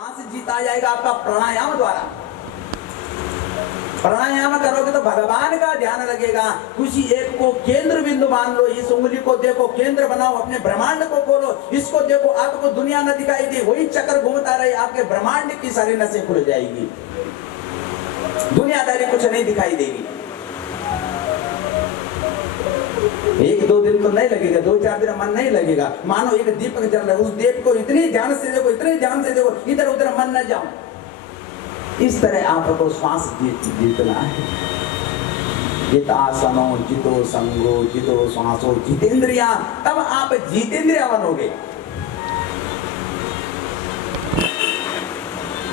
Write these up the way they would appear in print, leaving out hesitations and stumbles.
श्वास जीता जाएगा आपका प्राणायाम द्वारा। प्राणायाम करोगे तो भगवान का ध्यान लगेगा। किसी एक को केंद्र बिंदु मान लो, इस उंगली को देखो केंद्र बनाओ, अपने ब्रह्मांड को खोलो, इसको देखो, आपको दुनिया न दिखाई दे, वही चक्कर घूमता रहे, आपके ब्रह्मांड की सारी नसें खुल जाएगी, दुनियादारी कुछ नहीं दिखाई देगी। एक दो दिन तो नहीं लगेगा, दो चार दिन मन नहीं लगेगा। मानो एक दीपक जल रहा है, उस दीप को इतनी ध्यान से देखो, इतने ध्यान से देखो, इधर उधर मन न जाओ। इस तरह आपको श्वास जीतना है। जितासनो जितो संगो जितो श्वासो जितेंद्रिया, तब आप जितेंद्रिया बनोगे।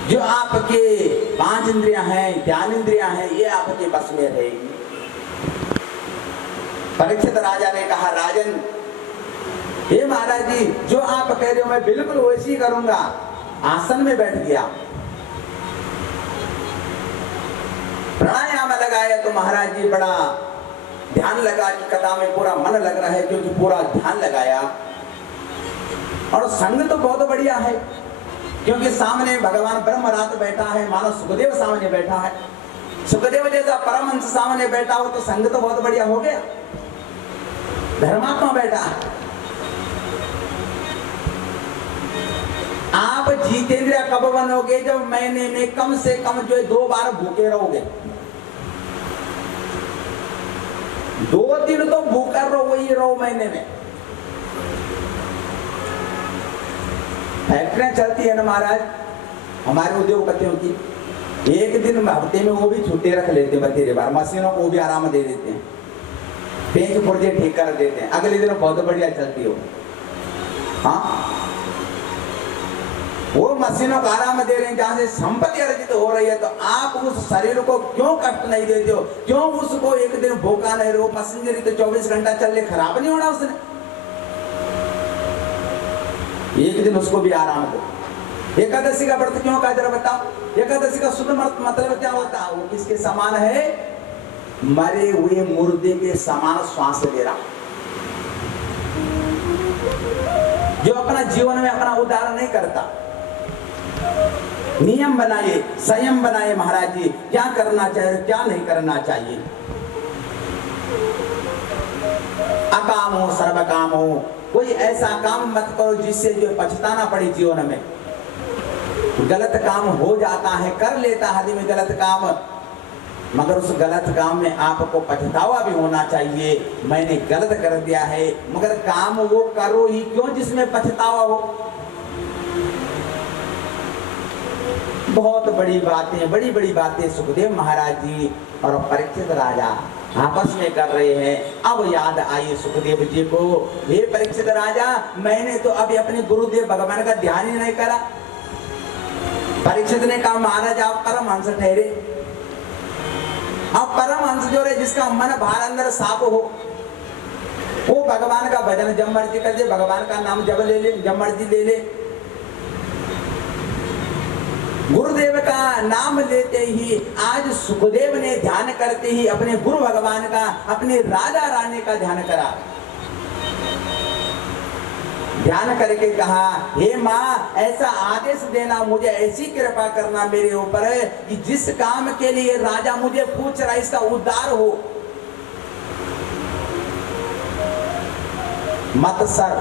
जो आपके 5 इंद्रियां हैं, ध्यान इंद्रियां हैं, ये आपके बस में रहेगी। परीक्षित राजा ने कहा, राजन हे महाराज जी, जो आप कह रहे हो मैं बिल्कुल वैसी करूंगा। आसन में बैठ गया, प्राणायाम लगाया तो महाराज जी बड़ा ध्यान लगा कि कथा में पूरा मन लग रहा है, क्योंकि पूरा ध्यान लगाया। और संग तो बहुत बढ़िया है, क्योंकि सामने भगवान ब्रह्मरात बैठा है, मानो सुखदेव सामने बैठा है। सुखदेव जैसा परमहंस सामने बैठा हो तो संग तो बहुत बढ़िया हो गया। धर्मात्मा बैठा है। आप जितेंद्रिय कब बनोगे? जब महीने में कम से कम जो है 2 बार भूखे रहोगे। 2 दिन तो भूखा रहो, वही रहो महीने में। फैक्ट्रियां चलती है ना महाराज हमारे उद्योगपतियों की, एक दिन हफ्ते में वो भी छुट्टी रख लेते हैं, बतेरे बार मशीनों को भी आराम दे देते हैं, पेंच पुर्जे ठीक कर देते हैं, अगले दिन बहुत बढ़िया चलती हो। हाँ, वो मशीनों को आराम दे रहे हैं, जहां से संपत्ति अर्जित हो रही है, तो आप उस शरीर को क्यों कष्ट नहीं देते हो? क्यों उसको एक दिन भूखा नहीं रहो? मशीनरी तो 24 घंटा चल, खराब नहीं होना उसने। एक दिन उसको भी आराम दो। एकादशी का व्रत क्यों कहा, जरा बताओ। एकादशी का शुद्ध मतलब क्या होता है? वो किसके समान है? मरे हुए मुर्दे के समान श्वास ले रहा, जो अपना जीवन में अपना उद्धार नहीं करता। नियम बनाइए, संयम बनाइए महाराज जी, क्या करना चाहिए क्या नहीं करना चाहिए। अकाम हो सर्व काम हो, कोई ऐसा काम मत करो जिससे जो पछताना पड़े जीवन में। गलत काम हो जाता है, कर लेता है आदमी गलत काम, मगर उस गलत काम में आपको पछतावा भी होना चाहिए। मैंने गलत कर दिया है, मगर काम वो करो ही क्यों जिसमें पछतावा हो। बहुत बड़ी बातें सुखदेव महाराज जी और परीक्षित राजा आपस में कर रहे हैं। अब याद आई सुखदेव जी को, हे परीक्षित राजा, मैंने तो अभी अपने गुरुदेव भगवान का ध्यान ही नहीं करा। परीक्षित ने कहा, महाराज आप परमहंस ठहरे। अब परमहंस जो है जिसका मन बाहर अंदर साफ हो, वो भगवान का भजन जब मर्जी कर दे, भगवान का नाम जब ले ले, जब मर्जी ले ले। गुरुदेव का नाम लेते ही आज सुखदेव ने ध्यान करते ही अपने गुरु भगवान का, अपने राजा रानी का ध्यान करा। ध्यान करके कहा, हे माँ ऐसा आदेश देना, मुझे ऐसी कृपा करना मेरे ऊपर कि जिस काम के लिए राजा मुझे पूछ रहा है इसका उद्धार हो। मत्सर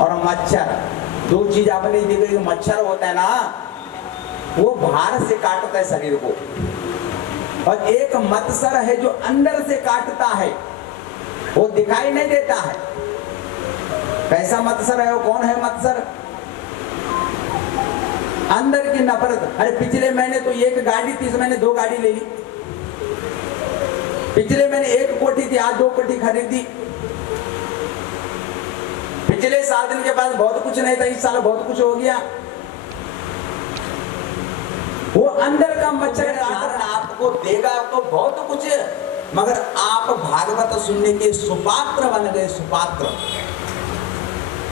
और मच्छर, 2 चीज आपने देखी। मच्छर होता है ना, वो बाहर से काटता है शरीर को, और एक मत्सर है जो अंदर से काटता है, वो दिखाई नहीं देता है। कैसा मत्सर है वो? कौन है मत्सर? अंदर की नफरत। अरे पिछले महीने तो 1 गाड़ी थी, इस महीने 2 गाड़ी ले ली। पिछले महीने 1 कोठी थी, आज 2 कोठी खरीदी। पिछले 7 दिन के बाद बहुत कुछ नहीं था, इस साल बहुत कुछ हो गया। वो अंदर का मच्छर आपको देगा तो बहुत कुछ, मगर आप भागवत सुनने के सुपात्र बन गए। सुपात्र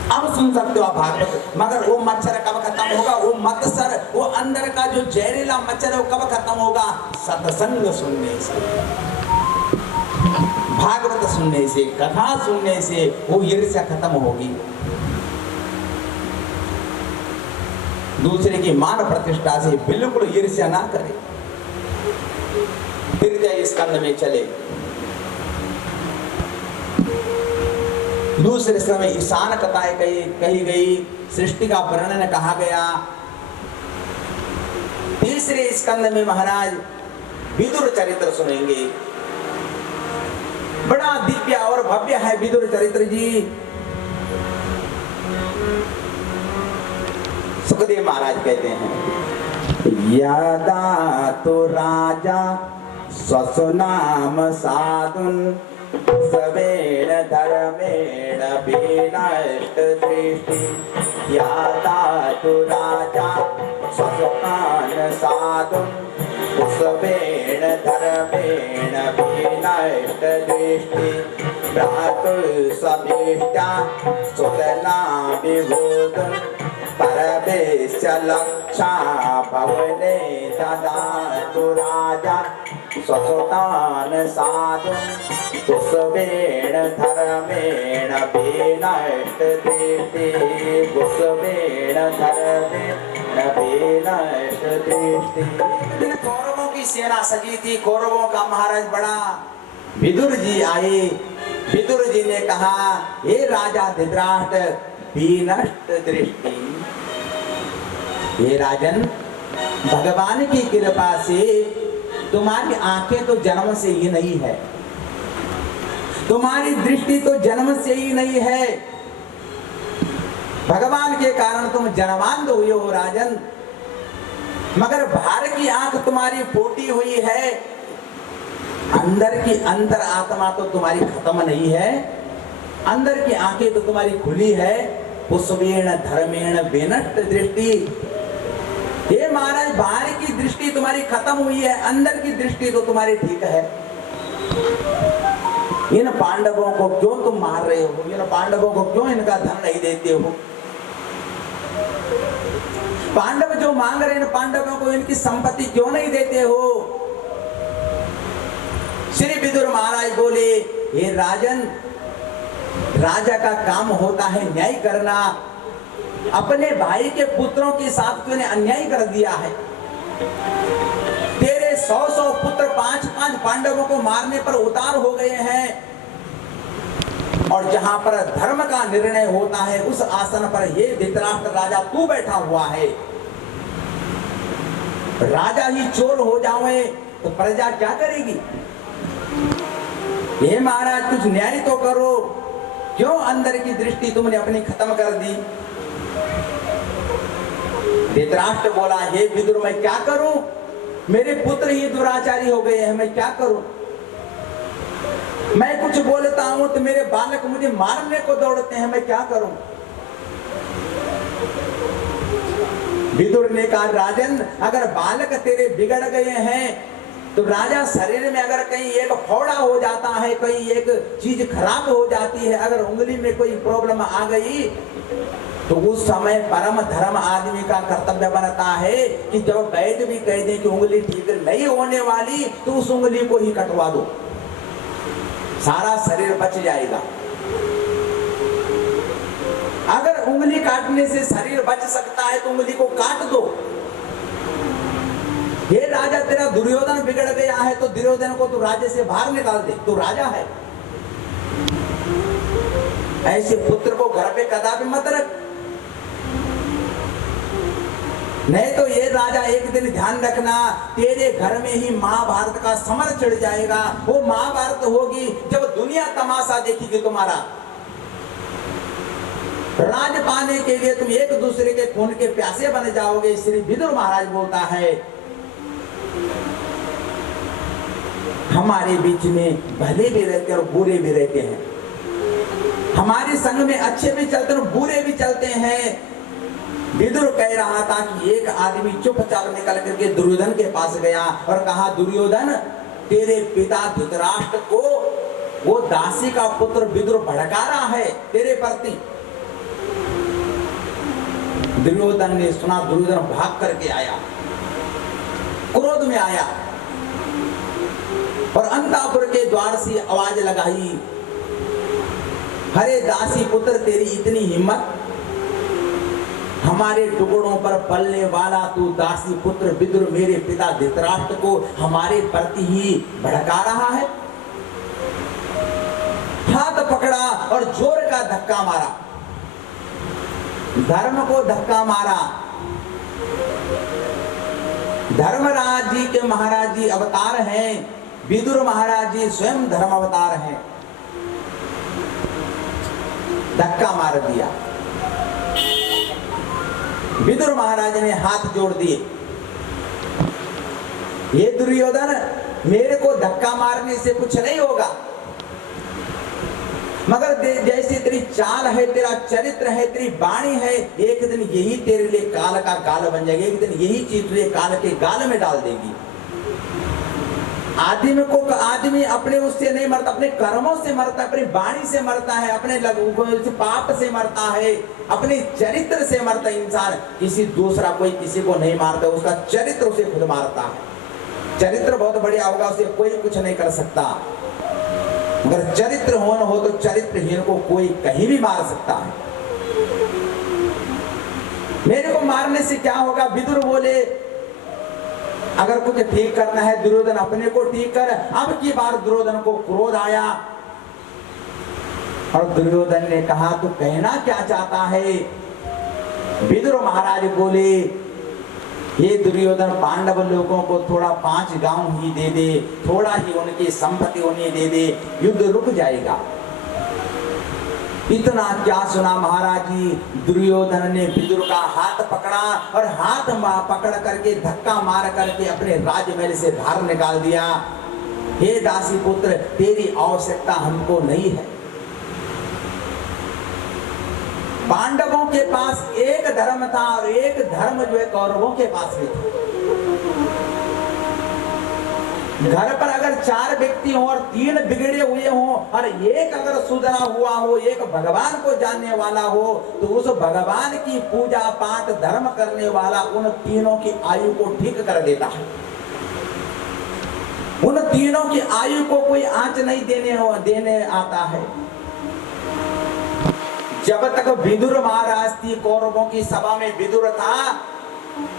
अब सुन सकते हो आप भागवत, मगर वो मच्छर कब खत्म होगा? वो मत्सर, वो अंदर का जो जहरीला मच्छर है वो कब खत्म होगा? सत्संग सुनने से, भागवत सुनने से, कथा सुनने से वो ईर्ष्या खत्म होगी। दूसरे की मान प्रतिष्ठा से बिल्कुल ईर्ष्या ना करे। तृतीय स्कंद में चले, दूसरे समय ईशान कथाएं कही गई, सृष्टि का वर्णन कहा गया। तीसरे स्कंद में महाराज विदुर चरित्र सुनेंगे। बड़ा दिव्य और भव्य है विदुर चरित्र जी। सुखदेव महाराज कहते हैं, यदा तो राजा स्वसुनाम साधुन सवेण धर्मेण विनष्ट दृष्टि। यदा तो राजा स्वसुनाम साधुन सवेण धर्मेण विनष्ट दृष्टि। भ्रातुस्वभिष्टा सुतना विभूतम् परमेश्य लक्षा भवने ददातु राजा स्वसुतान् साधुं कुसुमेण धर्मेण विनष्ट दृष्टि। कुसुमेण धर्मेण विनष्ट दृष्टि। कौरवों की सेना सजी थी, कौरवों का महाराज बड़ा विदुर जी आए। विदुर जी ने कहा, हे राजा धृतराष्ट्र, विनष्ट दृष्टि। हे राजन, भगवान की कृपा से तुम्हारी आंखें तो जन्म से ही नहीं है, तुम्हारी दृष्टि तो जन्म से ही नहीं है। भगवान के कारण तुम जन्मांध हुए हो राजन, मगर बाहर की आंख तुम्हारी फूटी हुई है, अंदर की अंतर आत्मा तो तुम्हारी खत्म नहीं है। अंदर की आंखें तो तुम्हारी खुली है। कुसुमेण धर्मेण विनष्ट दृष्टि। हे महाराज, बाहर की दृष्टि तुम्हारी खत्म हुई है, अंदर की दृष्टि तो तुम्हारी ठीक है। इन पांडवों को क्यों तुम मार रहे हो? इन पांडवों को क्यों इनका धन नहीं देते हो? पांडव जो मांग रहे हैं, इन पांडवों को इनकी संपत्ति क्यों नहीं देते हो? श्री विदुर महाराज बोले, हे राजन, राजा का काम होता है न्याय करना। अपने भाई के पुत्रों के साथ तूने अन्याय कर दिया है। तेरे 100 पुत्र 5-5 पांडवों को मारने पर उतार हो गए हैं, और जहां पर धर्म का निर्णय होता है उस आसन पर हे धृतराष्ट्र राजा तू बैठा हुआ है। राजा ही चोर हो जाए तो प्रजा क्या करेगी? हे महाराज, कुछ न्याय तो करो। क्यों अंदर की दृष्टि तुमने अपनी खत्म कर दी? धृतराष्ट्र बोला, हे विदुर, मैं क्या करूं? मेरे पुत्र ही दुराचारी हो गए हैं, मैं क्या करूं? मैं कुछ बोलता हूं तो मेरे बालक मुझे मारने को दौड़ते हैं, मैं क्या करूं? विदुर ने कहा, राजन, अगर बालक तेरे बिगड़ गए हैं तो राजा शरीर में अगर कहीं एक फोड़ा हो जाता है, कहीं एक चीज खराब हो जाती है, अगर उंगली में कोई प्रॉब्लम आ गई तो उस समय परम धर्म आदमी का कर्तव्य बनता है कि जब वैद्य भी कह दे कि उंगली ठीक नहीं होने वाली तो उस उंगली को ही कटवा दो, सारा शरीर बच जाएगा। अगर उंगली काटने से शरीर बच सकता है तो उंगली को काट दो। हे राजा, तेरा दुर्योधन बिगड़ गया है तो दुर्योधन को तू राज्य से बाहर निकाल दे, तू राजा है। ऐसे पुत्र को घर पे कदापि मत रख, नहीं तो ये राजा एक दिन ध्यान रखना, तेरे घर में ही महाभारत का समर छिड़ जाएगा। वो महाभारत होगी जब दुनिया तमाशा देखेगी तुम्हारा। राज पाने के लिए तुम एक दूसरे के खून के प्यासे बन जाओगे। श्री विदुर महाराज बोलता है, हमारे बीच में भले भी रहते हैं और बुरे भी रहते हैं, हमारे संग में अच्छे भी चलते हैं और बुरे भी चलते हैं। विदुर कह रहा था कि एक आदमी चुपचाप निकल करके दुर्योधन के पास गया और कहा, दुर्योधन, तेरे पिता धृतराष्ट्र को वो दासी का पुत्र विदुर भड़का रहा है तेरे प्रति। दुर्योधन ने सुना, दुर्योधन भाग करके आया, क्रोध में आया और अंतापुर के द्वार से आवाज लगाई, अरे दासी पुत्र, तेरी इतनी हिम्मत, हमारे टुकड़ों पर पलने वाला तू दासी पुत्र विदुर मेरे पिता धृतराष्ट्र को हमारे प्रति ही भड़का रहा है। हाथ पकड़ा और जोर का धक्का मारा, धर्म को धक्का मारा। धर्मराज जी के महाराज जी अवतार हैं, विदुर महाराज जी स्वयं धर्म अवतार हैं। धक्का मार दिया। विदुर महाराज ने हाथ जोड़ दिए, ये दुर्योधन मेरे को धक्का मारने से कुछ नहीं होगा, मगर जैसे तेरी चाल है, तेरा चरित्र है, तेरी वाणी है, एक दिन यही तेरे लिए काल का गाल बन जाएगी, एक दिन यही चीज तुझे काल के गाल में डाल देगी। आदमी अपने उससे नहीं मरता, अपने कर्मों से मरता है, अपनी वाणी से मरता है, अपने पाप से मरता है, अपने चरित्र से मरता है। इंसान किसी दूसरा कोई किसी को नहीं मारता, उसका चरित्र उसे खुद मारता है। चरित्र बहुत बढ़िया होगा, उसे कोई कुछ नहीं कर सकता, मगर चरित्रहीन हो तो चरित्रहीन को कोई कहीं भी मार सकता है। मेरे को मारने से क्या होगा? विदुर बोले अगर कुछ ठीक करना है दुर्योधन अपने को ठीक कर। अब की बार दुर्योधन को क्रोध आया और दुर्योधन ने कहा तू कहना क्या चाहता है? विदुर महाराज बोले ये दुर्योधन पांडव लोगों को थोड़ा 5 गांव ही दे दे, थोड़ा ही उनकी संपत्ति उन्हें दे दे, युद्ध रुक जाएगा। इतना क्या सुना महाराज जी? दुर्योधन ने विदुर का हाथ पकड़ा और हाथ पकड़ करके धक्का मार करके अपने राजमहल से बाहर निकाल दिया। हे दासी पुत्र, तेरी आवश्यकता हमको नहीं है। पांडवों के पास एक धर्म था और एक धर्म जो है कौरवों के पास भी था। घर पर अगर 4 व्यक्ति हो और 3 बिगड़े हुए हो और एक अगर सुधरा हुआ हो, एक भगवान को जानने वाला हो, तो उस भगवान की पूजा पाठ धर्म करने वाला उन तीनों की आयु को ठीक कर देता है। उन तीनों की आयु को कोई आंच नहीं देने आता है। जब तक विदुर महाराज थी कौरवों की सभा में विदुर था,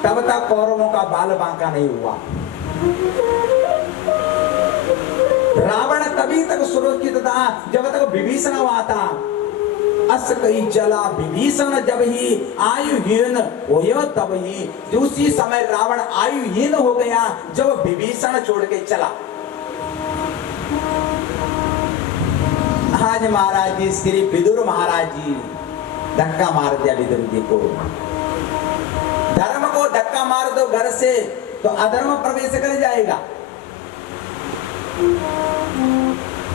तब तक कौरवों का बाल बांका नहीं हुआ। रावण तभी तक सुरक्षित था जब तक विभीषण हुआ था। अस कई चला विभीषण जब ही आयुहीन होयो तब ही, उसी समय रावण आयुहीन हो गया जब विभीषण छोड़ के चला। आज महाराज जी श्री विदुर महाराज जी धक्का मार दिया विदुर जी को। धर्म को धक्का मार दो घर से तो अधर्म प्रवेश कर जाएगा।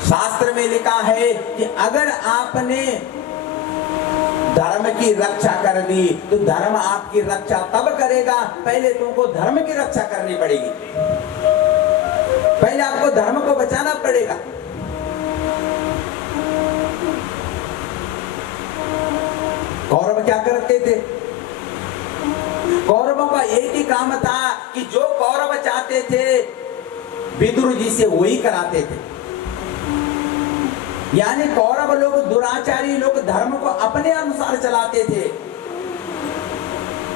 शास्त्र में लिखा है कि अगर आपने धर्म की रक्षा कर दी तो धर्म आपकी रक्षा तब करेगा, पहले तुमको धर्म की रक्षा करनी पड़ेगी, पहले आपको धर्म को बचाना पड़ेगा। कौरव क्या करते थे? कौरवों का एक ही काम था कि जो कौरव चाहते थे विदुर जी से वही कराते थे। यानी कौरव लोग, दुराचारी लोग धर्म को अपने अनुसार चलाते थे।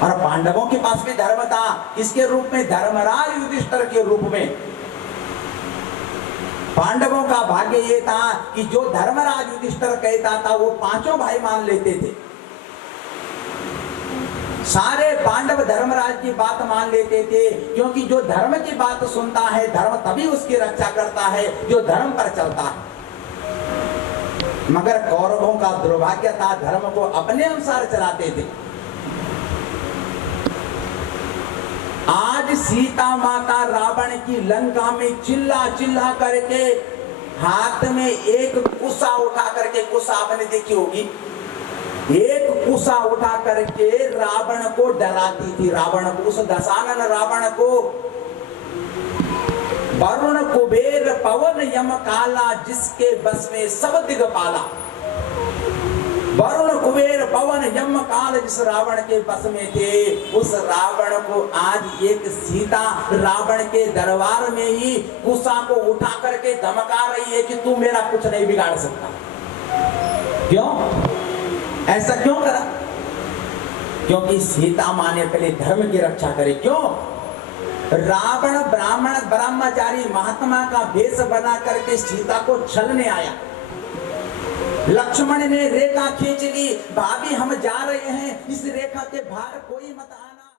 और पांडवों के पास भी धर्म था, इसके रूप में धर्मराज युधिष्ठिर के रूप में। पांडवों का भाग्य ये था कि जो धर्मराज युधिष्ठिर कहता था वो 5 भाई मान लेते थे। सारे पांडव धर्मराज की बात मान लेते थे, क्योंकि जो धर्म की बात सुनता है धर्म तभी उसकी रक्षा करता है जो धर्म पर चलता है। मगर कौरवों का दुर्भाग्य था, धर्म को अपने अनुसार चलाते थे। आज सीता माता रावण की लंका में चिल्ला चिल्ला करके हाथ में एक कुशा उठा करके, कुशा आपने देखी होगी, एक कुशा उठा करके रावण को डराती थी। रावण को, उस दशानन रावण को वरुण कुबेर पवन यम काला जिसके बस में सब दिगपाला। वरुण कुबेर पवन यम काल जिस रावण के बस में थे, उस रावण को आज एक सीता रावण के दरबार में ही कुशा को उठा करके धमका रही है कि तू मेरा कुछ नहीं बिगाड़ सकता। क्यों? ऐसा क्यों करा? क्योंकि सीता माँ ने पहले धर्म की रक्षा करे। क्यों? रावण ब्राह्मण ब्रह्मचारी महात्मा का वेश बना करके सीता को छलने आया। लक्ष्मण ने रेखा खींच ली, भाभी हम जा रहे हैं, इस रेखा के बाहर कोई मत आना।